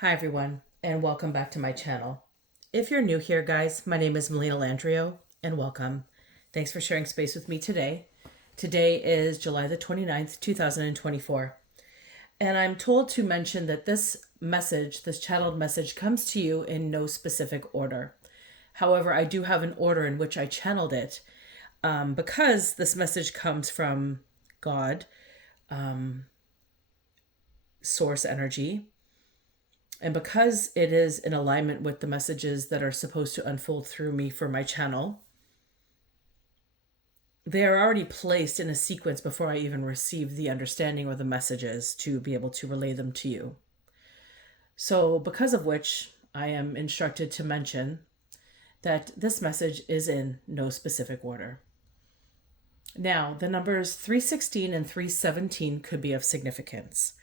Hi, everyone, and welcome back to my channel. If you're new here, guys, my name is Melina Landrio, and welcome. Thanks for sharing space with me today. Today is July the 29th, 2024. And I'm told to mention that this message, this channeled message, comes to you in no specific order. However, I do have an order in which I channeled it because this message comes from God, source energy, and because it is in alignment with the messages that are supposed to unfold through me for my channel, they are already placed in a sequence before I even receive the understanding or the messages to be able to relay them to you. So, because of which, I am instructed to mention that this message is in no specific order. Now, the numbers 316 and 317 could be of significance.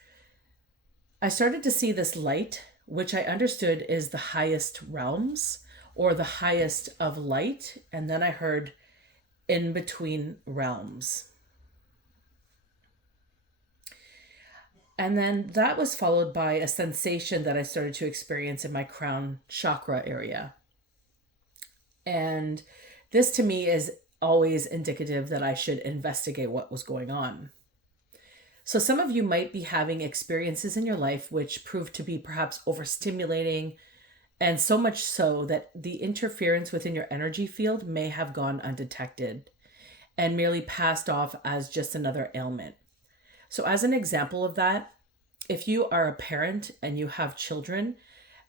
I started to see this light, which I understood is the highest realms or the highest of light. And then I heard in between realms. And then that was followed by a sensation that I started to experience in my crown chakra area. And this to me is always indicative that I should investigate what was going on. So some of you might be having experiences in your life which prove to be perhaps overstimulating, and so much so that the interference within your energy field may have gone undetected and merely passed off as just another ailment. So as an example of that, if you are a parent and you have children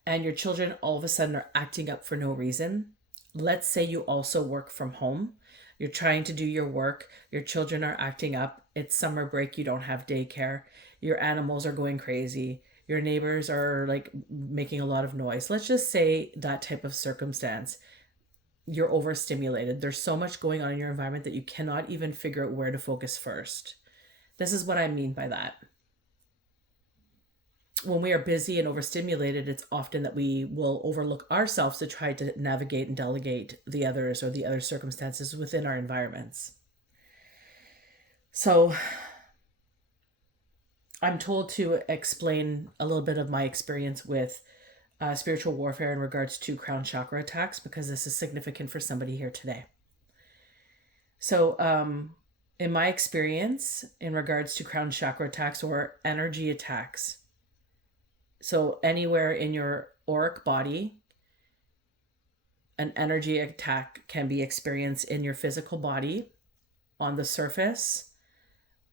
and your children all of a sudden are acting up for no reason, let's say you also work from home, you're trying to do your work, your children are acting up, it's summer break, you don't have daycare, your animals are going crazy, your neighbors are like making a lot of noise. Let's just say that type of circumstance. You're overstimulated. There's so much going on in your environment that you cannot even figure out where to focus first. This is what I mean by that. When we are busy and overstimulated, it's often that we will overlook ourselves to try to navigate and delegate the others or the other circumstances within our environments. So I'm told to explain a little bit of my experience with spiritual warfare in regards to crown chakra attacks, because this is significant for somebody here today. So, in my experience, in regards to crown chakra attacks or energy attacks, so anywhere in your auric body, an energy attack can be experienced in your physical body, on the surface,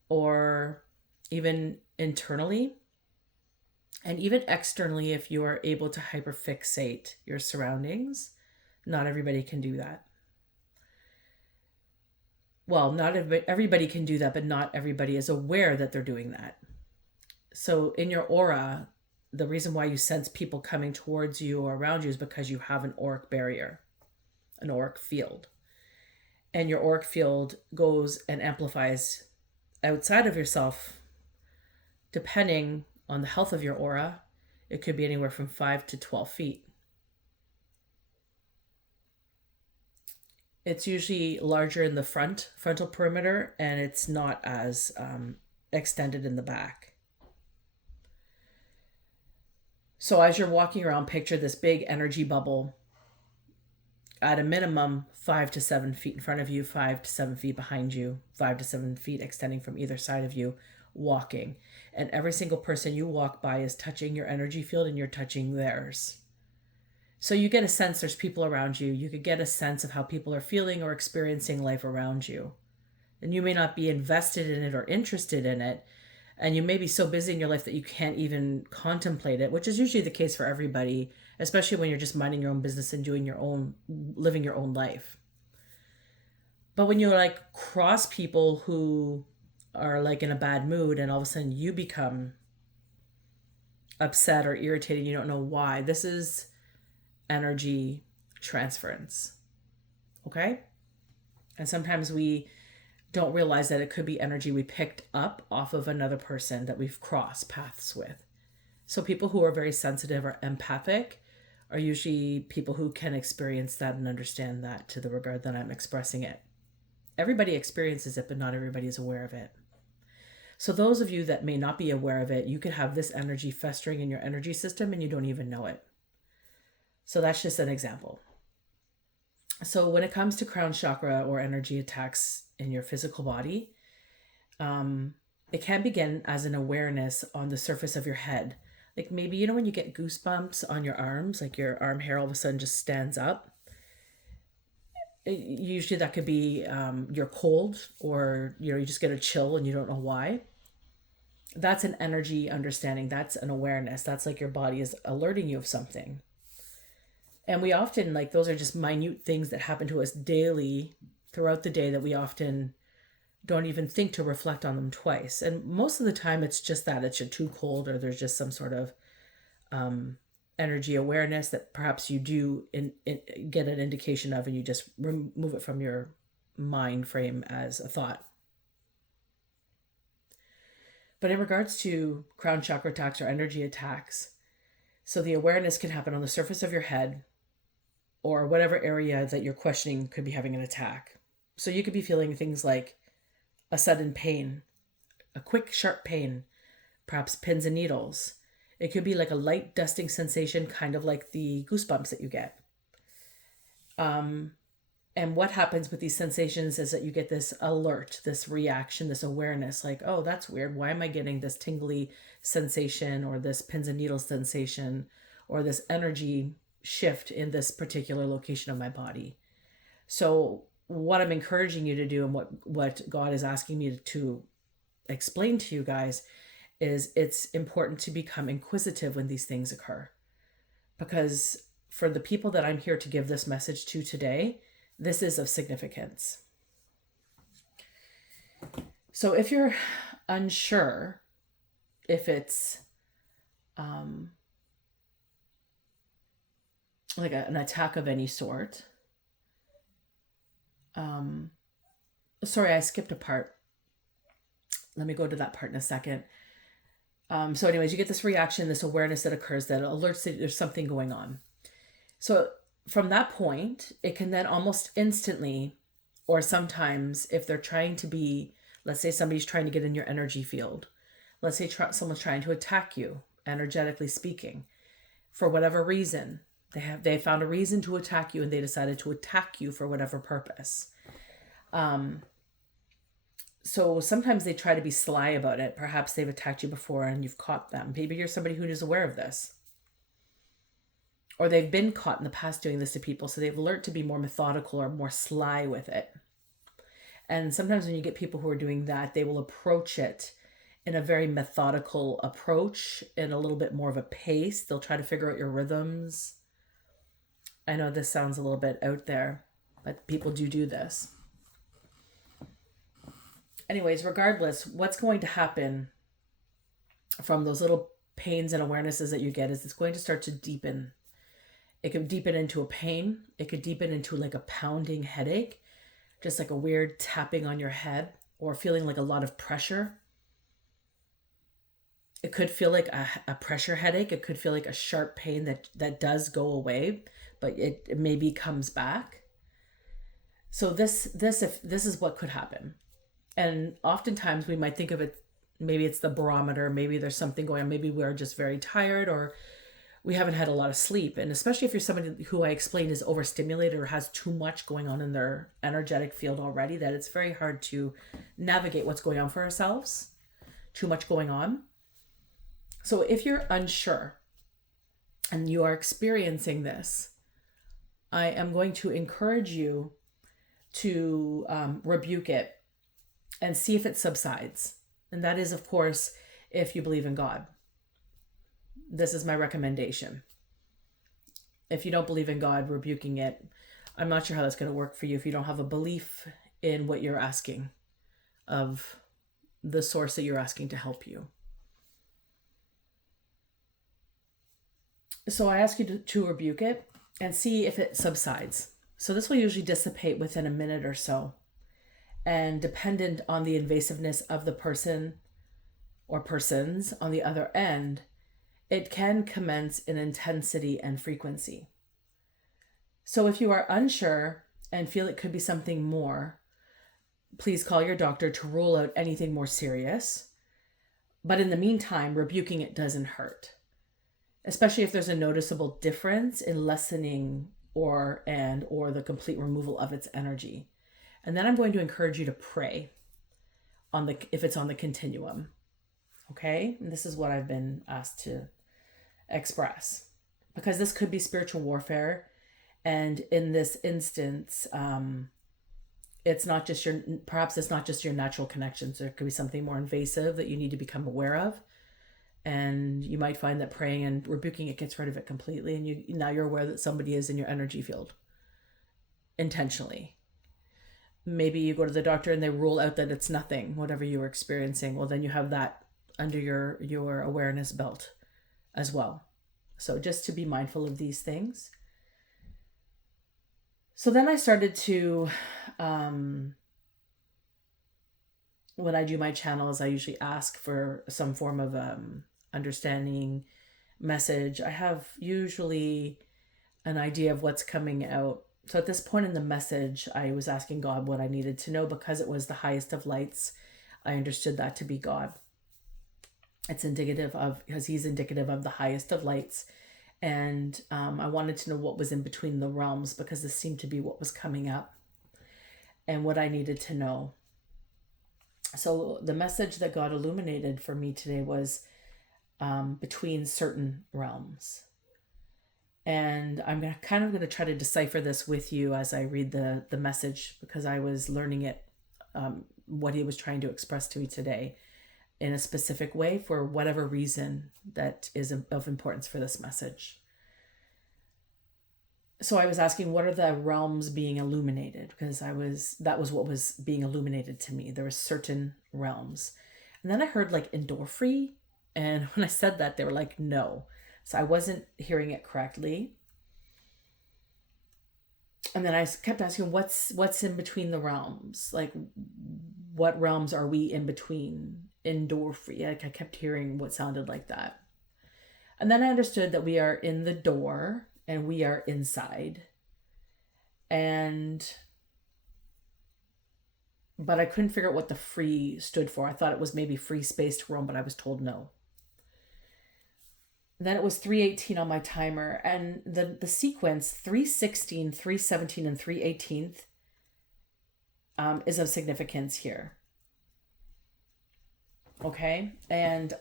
or even internally, and even externally if you are able to hyperfixate your surroundings. Not everybody can do that. Well, not everybody can do that, but not everybody is aware that they're doing that. So in your aura, the reason why you sense people coming towards you or around you is because you have an auric barrier, an auric field. And your auric field goes and amplifies outside of yourself, depending on the health of your aura. It could be anywhere from 5 to 12 feet. It's usually larger in the frontal perimeter, and it's not as extended in the back. So as you're walking around, picture this big energy bubble at a minimum 5 to 7 feet in front of you, 5 to 7 feet behind you, 5 to 7 feet extending from either side of you, walking. And every single person you walk by is touching your energy field and you're touching theirs. So you get a sense there's people around you. You could get a sense of how people are feeling or experiencing life around you. And you may not be invested in it or interested in it. And you may be so busy in your life that you can't even contemplate it, which is usually the case for everybody, especially when you're just minding your own business and living your own life. But when you like cross people who are like in a bad mood and all of a sudden you become upset or irritated, you don't know why. This is energy transference. Okay? And sometimes we don't realize that it could be energy we picked up off of another person that we've crossed paths with. So people who are very sensitive or empathic are usually people who can experience that and understand that to the regard that I'm expressing it. Everybody experiences it, but not everybody is aware of it. So those of you that may not be aware of it, you could have this energy festering in your energy system and you don't even know it. So that's just an example. So when it comes to crown chakra or energy attacks in your physical body, it can begin as an awareness on the surface of your head. Like maybe, you know, when you get goosebumps on your arms, like your arm hair all of a sudden just stands up. Usually that could be you're cold, or, you know, you just get a chill and you don't know why. That's an energy understanding. That's an awareness. That's like your body is alerting you of something. And we often, like, those are just minute things that happen to us daily throughout the day that we often don't even think to reflect on them twice. And most of the time it's just that it's you're too cold, or there's just some sort of energy awareness that perhaps you do get an indication of, and you just remove it from your mind frame as a thought. But in regards to crown chakra attacks or energy attacks, so the awareness can happen on the surface of your head, or whatever area that you're questioning could be having an attack. So you could be feeling things like a sudden pain, a quick, sharp pain, perhaps pins and needles. It could be like a light dusting sensation, kind of like the goosebumps that you get. And what happens with these sensations is that you get this alert, this reaction, this awareness, like, oh, that's weird. Why am I getting this tingly sensation, or this pins and needles sensation, or this energy shift in this particular location of my body? So what I'm encouraging you to do, and what God is asking me to explain to you guys, is it's important to become inquisitive when these things occur. Because for the people that I'm here to give this message to today, this is of significance. So if you're unsure if it's like an attack of any sort, sorry, I skipped a part. Let me go to that part in a second. So anyways, you get this reaction, this awareness that occurs that alerts that there's something going on. So from that point, it can then almost instantly, or sometimes if they're trying to be, let's say somebody's trying to get in your energy field. Let's say someone's trying to attack you, energetically speaking, for whatever reason. They found a reason to attack you, and they decided to attack you for whatever purpose. So sometimes they try to be sly about it. Perhaps they've attacked you before and you've caught them. Maybe you're somebody who is aware of this. Or they've been caught in the past doing this to people, so they've learned to be more methodical or more sly with it. And sometimes when you get people who are doing that, they will approach it in a very methodical approach, in a little bit more of a pace. They'll try to figure out your rhythms. I know this sounds a little bit out there, but people do this. Anyways, regardless, what's going to happen from those little pains and awarenesses that you get is it's going to start to deepen. It could deepen into a pain. It could deepen into like a pounding headache, just like a weird tapping on your head, or feeling like a lot of pressure. It could feel like a pressure headache. It could feel like a sharp pain that does go away, but it maybe comes back. So this is what could happen. And oftentimes we might think of it, maybe it's the barometer, maybe there's something going on, maybe we're just very tired, or we haven't had a lot of sleep. And especially if you're somebody who I explained is overstimulated or has too much going on in their energetic field already, that it's very hard to navigate what's going on for ourselves. Too much going on. So if you're unsure and you are experiencing this, I am going to encourage you to rebuke it and see if it subsides. And that is, of course, if you believe in God. This is my recommendation. If you don't believe in God, rebuking it, I'm not sure how that's going to work for you if you don't have a belief in what you're asking of the source that you're asking to help you. So I ask you to rebuke it and see if it subsides. So this will usually dissipate within a minute or so. And dependent on the invasiveness of the person or persons on the other end, it can commence in intensity and frequency. So if you are unsure and feel it could be something more, please call your doctor to rule out anything more serious. But in the meantime, rebuking it doesn't hurt, especially if there's a noticeable difference in lessening or the complete removal of its energy. And then I'm going to encourage you to pray on the if it's on the continuum. Okay? And this is what I've been asked to express. Because this could be spiritual warfare. And in this instance, it's not just perhaps it's not just your natural connections. There could be something more invasive that you need to become aware of. And you might find that praying and rebuking it gets rid of it completely. And now you're aware that somebody is in your energy field intentionally. Maybe you go to the doctor and they rule out that it's nothing, whatever you were experiencing. Well, then you have that under your awareness belt as well. So just to be mindful of these things. So then I started to, when I do my channels, I usually ask for some form of understanding message. I have usually an idea of what's coming out. So at this point in the message, I was asking God what I needed to know because it was the highest of lights. I understood that to be God. It's indicative of, because he's indicative of the highest of lights. And I wanted to know what was in between the realms because this seemed to be what was coming up and what I needed to know. So the message that God illuminated for me today was between certain realms. And I'm kind of going to try to decipher this with you as I read the message because I was learning it, what he was trying to express to me today in a specific way for whatever reason that is of importance for this message. So I was asking, what are the realms being illuminated? Because that was what was being illuminated to me. There were certain realms. And then I heard like endorphin. And when I said that, they were like, no. So I wasn't hearing it correctly. And then I kept asking, what's in between the realms? Like, what realms are we in between? Endorphin. Like I kept hearing what sounded like that. And then I understood that we are in the door and we are inside. But I couldn't figure out what the free stood for. I thought it was maybe free space to roam, but I was told no. Then it was 3:18 on my timer, and the sequence 3:16, 3:17, and 3:18 is of significance here. Okay, and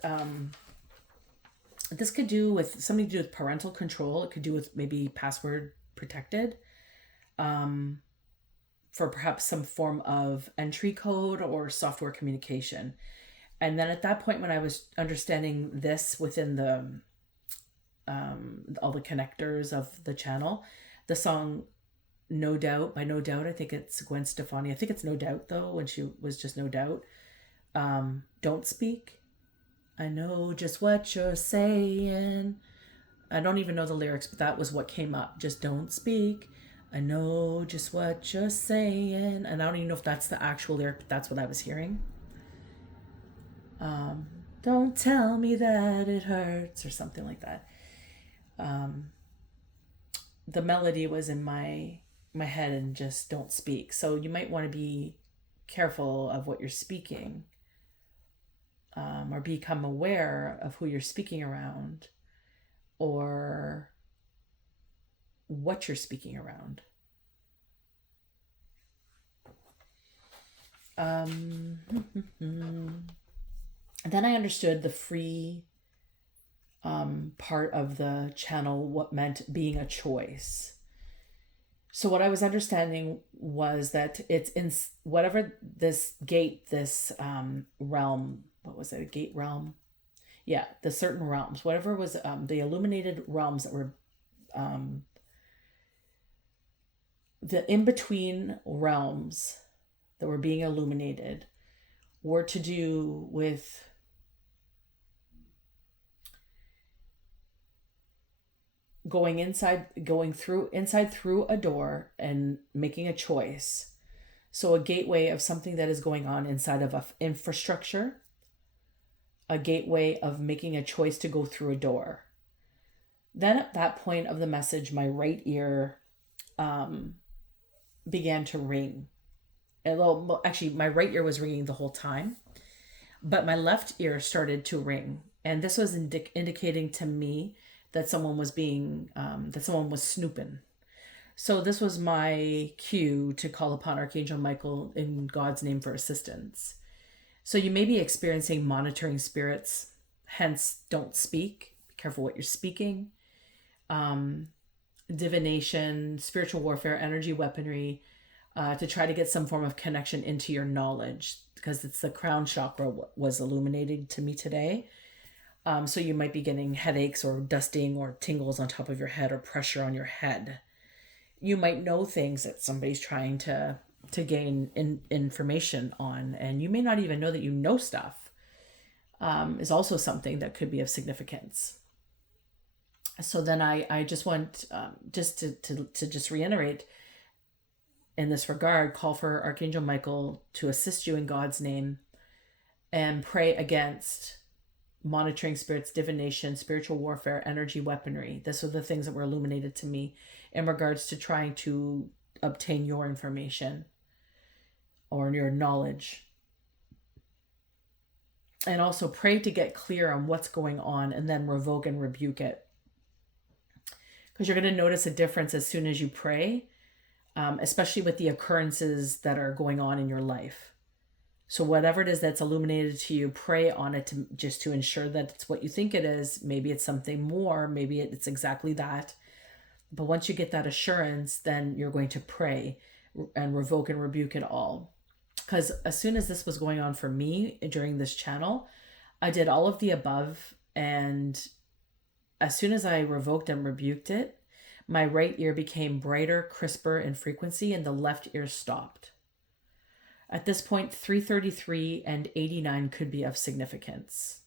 this could do with something to do with parental control. It could do with maybe password protected, for perhaps some form of entry code or software communication. And then at that point, when I was understanding this within the all the connectors of the channel, the song No Doubt by No Doubt, I think it's Gwen Stefani. I think it's No Doubt though, when she was just No Doubt. Don't speak. I know just what you're saying. I don't even know the lyrics, but that was what came up. Just don't speak. I know just what you're saying. And I don't even know if that's the actual lyric, but that's what I was hearing. Don't tell me that it hurts or something like that. The melody was in my head and just don't speak. So you might want to be careful of what you're speaking, or become aware of who you're speaking around or what you're speaking around. Then I understood the free part of the channel, what meant being a choice. So what I was understanding was that it's in whatever this gate, this realm, what was it, a gate realm? Yeah, the certain realms, whatever was the illuminated realms that were the in-between realms that were being illuminated were to do with going through a door and making a choice. So a gateway of something that is going on inside of an infrastructure, a gateway of making a choice to go through a door. Then at that point of the message, my right ear began to ring. Actually, my right ear was ringing the whole time. but my left ear started to ring, and this was indicating to me that someone was snooping. So this was my cue to call upon Archangel Michael in God's name for assistance. So you may be experiencing monitoring spirits, hence don't speak. Be careful what you're speaking. Divination, spiritual warfare, energy weaponry, to try to get some form of connection into your knowledge, because it's the crown chakra was illuminated to me today. So you might be getting headaches or dusting or tingles on top of your head or pressure on your head. You might know things that somebody's trying to gain information on, and you may not even know that you know stuff, is also something that could be of significance. So then I just want just to just reiterate in this regard, call for Archangel Michael to assist you in God's name, and pray against monitoring spirits, divination, spiritual warfare, energy weaponry. These are the things that were illuminated to me in regards to trying to obtain your information or your knowledge. And also pray to get clear on what's going on, and then revoke and rebuke it. Because you're going to notice a difference as soon as you pray, especially with the occurrences that are going on in your life. So whatever it is that's illuminated to you, pray on it just to ensure that it's what you think it is. Maybe it's something more. Maybe it's exactly that. But once you get that assurance, then you're going to pray and revoke and rebuke it all. Because as soon as this was going on for me during this channel, I did all of the above. And as soon as I revoked and rebuked it, my right ear became brighter, crisper in frequency, and the left ear stopped. At this point, 333 and 89 could be of significance.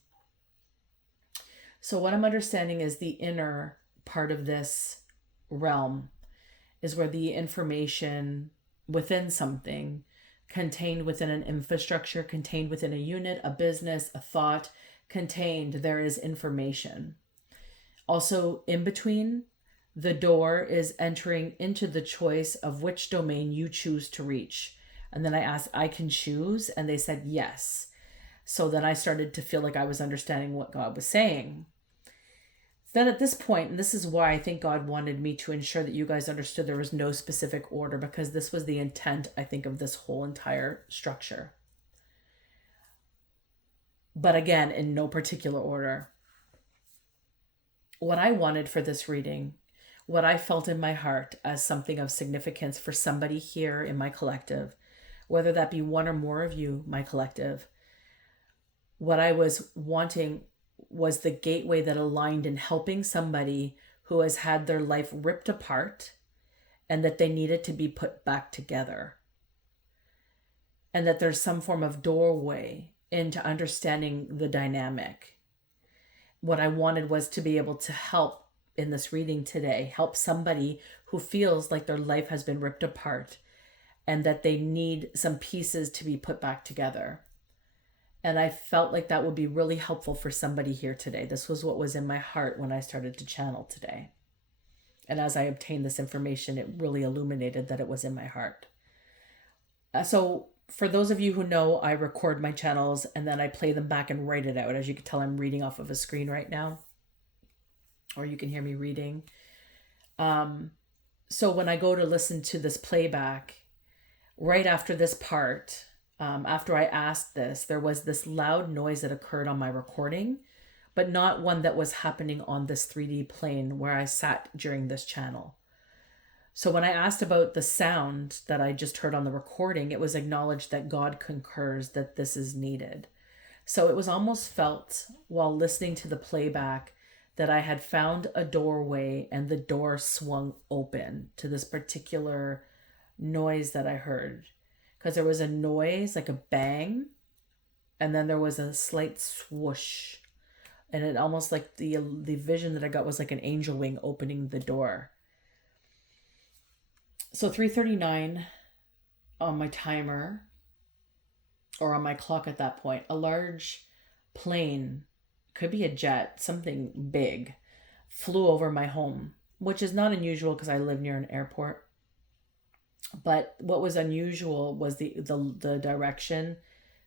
So what I'm understanding is the inner part of this realm is where the information within something, contained within an infrastructure, contained within a unit, a business, a thought, contained, there is information. Also, in between, the door is entering into the choice of which domain you choose to reach. And then I asked, I can choose? And they said, yes. So then I started to feel like I was understanding what God was saying. Then at this point, and this is why I think God wanted me to ensure that you guys understood there was no specific order, because this was the intent, I think, of this whole entire structure. But again, in no particular order. What I wanted for this reading, what I felt in my heart as something of significance for somebody here in my collective, whether that be one or more of you, my collective, what I was wanting was the gateway that aligned in helping somebody who has had their life ripped apart and that they needed to be put back together. And that there's some form of doorway into understanding the dynamic. What I wanted was to be able to help in this reading today, help somebody who feels like their life has been ripped apart and that they need some pieces to be put back together. And I felt like that would be really helpful for somebody here today. This was what was in my heart when I started to channel today. And as I obtained this information, it really illuminated that it was in my heart. So for those of you who know, I record my channels and then I play them back and write it out. As you can tell, I'm reading off of a screen right now, or you can hear me reading. So when I go to listen to this playback, right after this part, after I asked this, there was this loud noise that occurred on my recording, but not one that was happening on this 3D plane where I sat during this channel. So when I asked about the sound that I just heard on the recording, it was acknowledged that God concurs that this is needed. So it was almost felt while listening to the playback that I had found a doorway and the door swung open to this particular noise that I heard. Because there was a noise, like a bang, and then there was a slight swoosh. And it almost like the vision that I got was like an angel wing opening the door. So 3:39 on my timer, or on my clock at that point, a large plane, could be a jet, something big, flew over my home, which is not unusual because I live near an airport. But what was unusual was the direction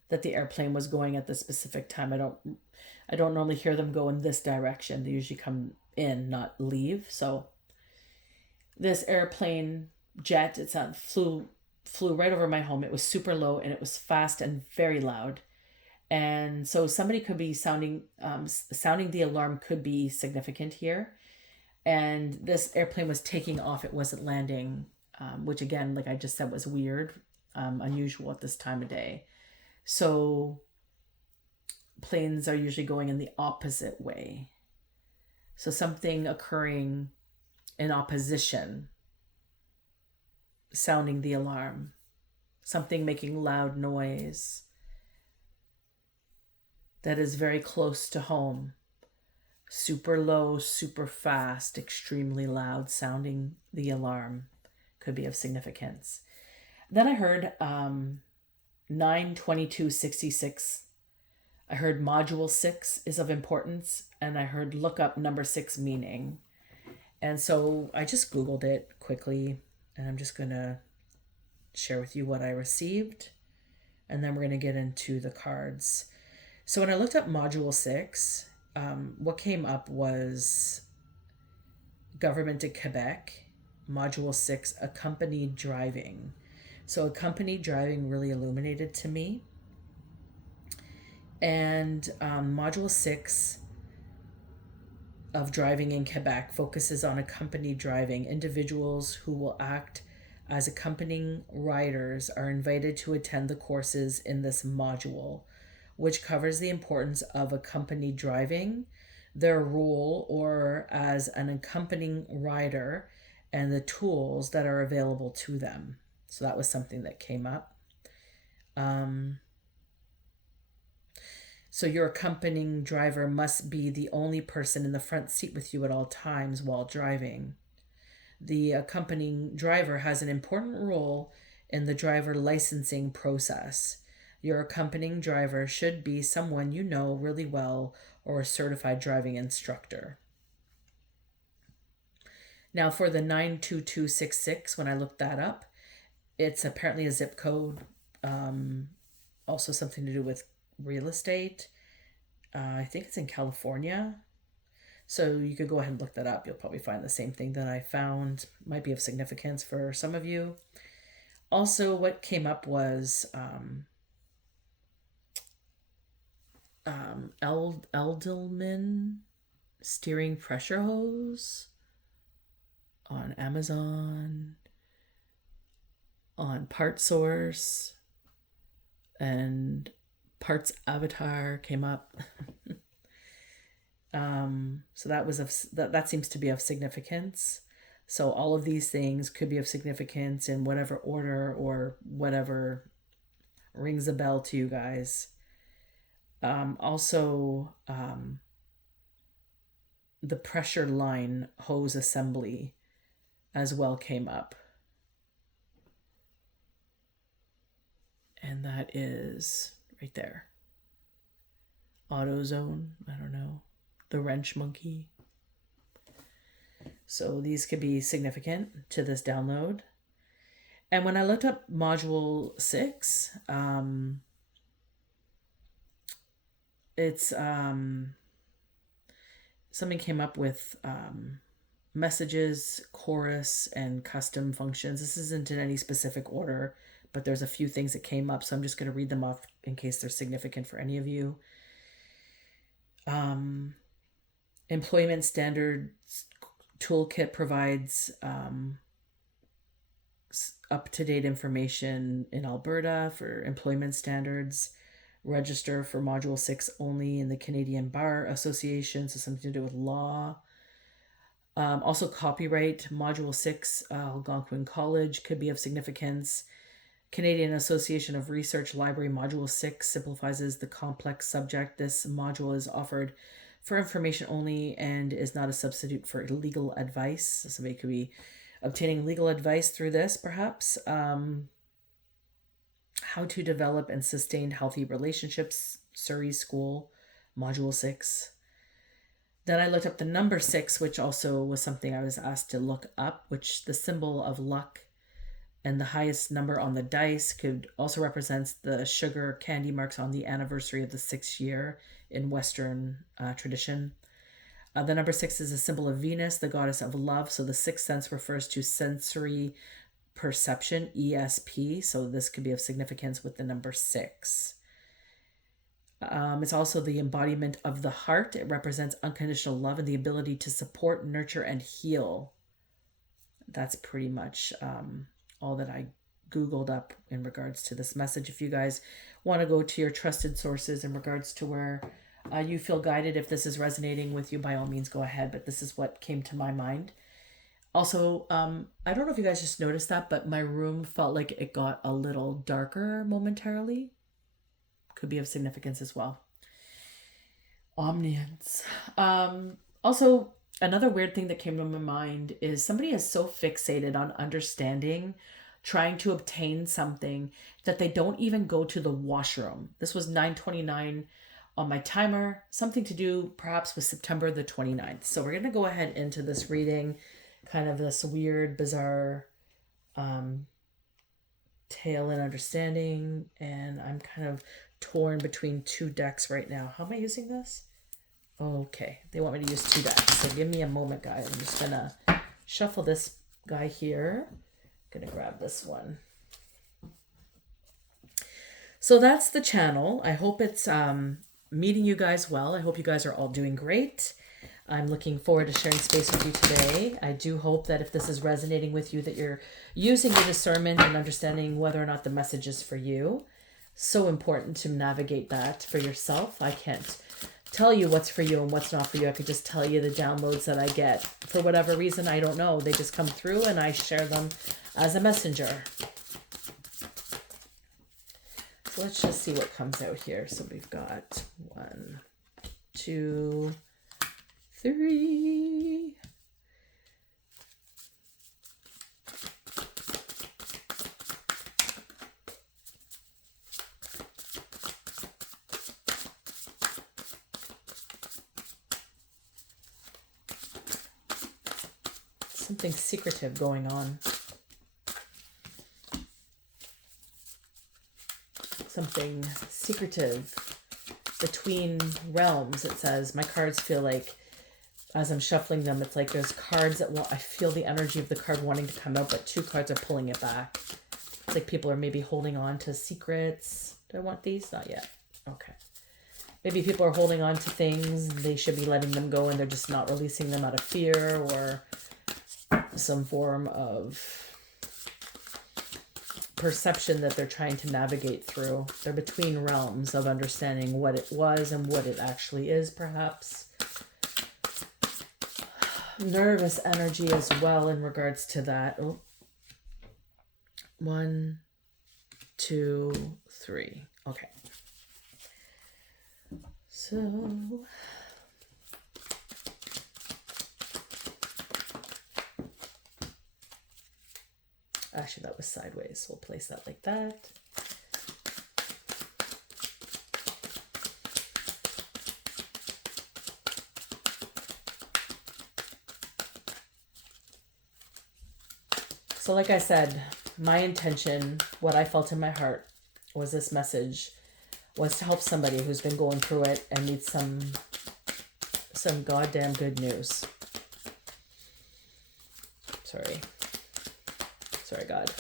that the airplane was going at this specific time. I don't normally hear them go in this direction. They usually come in, not leave. So this airplane jet, flew right over my home. It was super low and it was fast and very loud. And so somebody could be sounding the alarm could be significant here. And this airplane was taking off. It wasn't landing, which again, like I just said, was weird, unusual at this time of day. So planes are usually going in the opposite way. So something occurring in opposition, sounding the alarm, something making loud noise that is very close to home, super low, super fast, extremely loud, sounding the alarm could be of significance. Then I heard 92266. I heard module 6 is of importance, and I heard look up number 6 meaning. And so I just Googled it quickly, and I'm just going to share with you what I received, and then we're going to get into the cards. So when I looked up module 6, what came up was government of Quebec, module 6, accompanied driving. So accompanied driving really illuminated to me. And module 6 of driving in Quebec focuses on accompanied driving. Individuals who will act as accompanying riders are invited to attend the courses in this module, which covers the importance of accompanied driving, their role or as an accompanying rider, and the tools that are available to them. So that was something that came up. So your accompanying driver must be the only person in the front seat with you at all times while driving. The accompanying driver has an important role in the driver licensing process. Your accompanying driver should be someone you know really well or a certified driving instructor. Now for the 92266, when I looked that up, it's apparently a zip code, also something to do with real estate. I think it's in California. So you could go ahead and look that up. You'll probably find the same thing that I found. Might be of significance for some of you. Also, what came up was Edelman steering pressure hose on Amazon, on PartSource, and Parts Avatar came up. So that seems to be of significance. So all of these things could be of significance in whatever order or whatever rings a bell to you guys. Also, the pressure line hose assembly as well came up. And that is right there. AutoZone, I don't know. The wrench monkey. So these could be significant to this download. And when I looked up module 6, it's something came up with messages, chorus, and custom functions. This isn't in any specific order, but there's a few things that came up, so I'm just going to read them off in case they're significant for any of you. Employment Standards Toolkit provides up-to-date information in Alberta for employment standards. Register for Module 6 only in the Canadian Bar Association, so something to do with law. Also copyright, Module 6, Algonquin College could be of significance. Canadian Association of Research Library Module 6 simplifies the complex subject. This module is offered for information only and is not a substitute for legal advice. So somebody could be obtaining legal advice through this, perhaps. How to develop and sustain healthy relationships, Surrey School, Module 6. Then I looked up the number 6, which also was something I was asked to look up, which the symbol of luck And the highest number on the dice could also represents the sugar candy marks on the anniversary of the 6th year in Western tradition. The number 6 is a symbol of Venus, the goddess of love. So the sixth sense refers to sensory perception, ESP. So this could be of significance with the number 6. It's also the embodiment of the heart. It represents unconditional love and the ability to support, nurture, and heal. That's pretty much all that I Googled up in regards to this message. If you guys want to go to your trusted sources in regards to where you feel guided, if this is resonating with you, by all means, go ahead. But this is what came to my mind. Also, I don't know if you guys just noticed that, but my room felt like it got a little darker momentarily. Could be of significance as well. Omniscience. Also, another weird thing that came to my mind is somebody is so fixated on understanding, trying to obtain something, that they don't even go to the washroom. This was 9:29 on my timer, something to do perhaps with September the 29th. So we're going to go ahead into this reading, kind of this weird, bizarre tale and understanding. And I'm kind of torn between two decks right now. How am I using this? Okay, they want me to use two decks. So give me a moment, guys. I'm just going to shuffle this guy here. I'm going to grab this one. So that's the channel. I hope it's meeting you guys well. I hope you guys are all doing great. I'm looking forward to sharing space with you today. I do hope that if this is resonating with you, that you're using your discernment and understanding whether or not the message is for you. So important to navigate that for yourself. I can't tell you what's for you and what's not for you. I could just tell you the downloads that I get. For whatever reason, I don't know. They just come through and I share them as a messenger. So let's just see what comes out here. So we've got 1, 2, 3. Something secretive going on. Something secretive between realms, it says. My cards feel like, as I'm shuffling them, it's like there's cards that I feel the energy of the card wanting to come out, but two cards are pulling it back. It's like people are maybe holding on to secrets. Do I want these? Not yet. Okay. Maybe people are holding on to things. They should be letting them go and they're just not releasing them out of fear or some form of perception that they're trying to navigate through. They're between realms of understanding what it was and what it actually is, perhaps. Nervous energy as well in regards to that. Oh. 1, 2, 3. Okay. So actually, that was sideways. So we'll place that like that. So like I said, my intention, what I felt in my heart was this message was to help somebody who's been going through it and needs some goddamn good news. Sorry, God.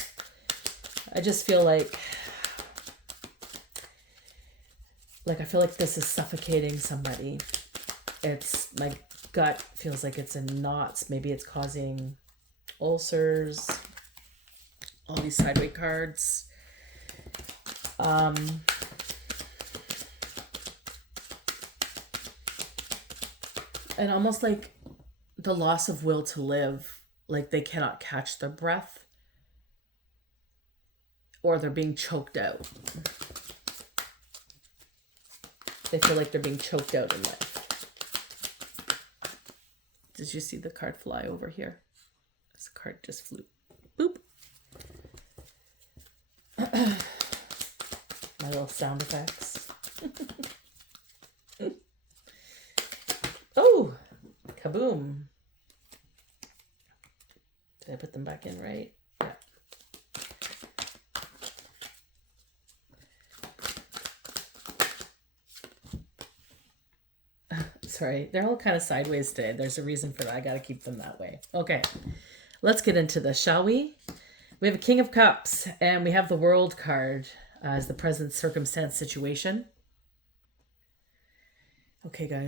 I just feel like I feel like this is suffocating somebody. It's, my gut feels like it's in knots. Maybe it's causing ulcers. All these sideways cards. And almost like the loss of will to live. Like they cannot catch their breath. Or they're being choked out. They feel like they're being choked out in life. Did you see the card fly over here? This card just flew. Boop. My little sound effects. Oh, kaboom. Did I put them back in right? Yeah. Sorry, they're all kind of sideways today. There's a reason for that. I got to keep them that way. Okay, let's get into this, shall we? We have a King of Cups, and we have the World card as the present circumstance situation. Okay, guys.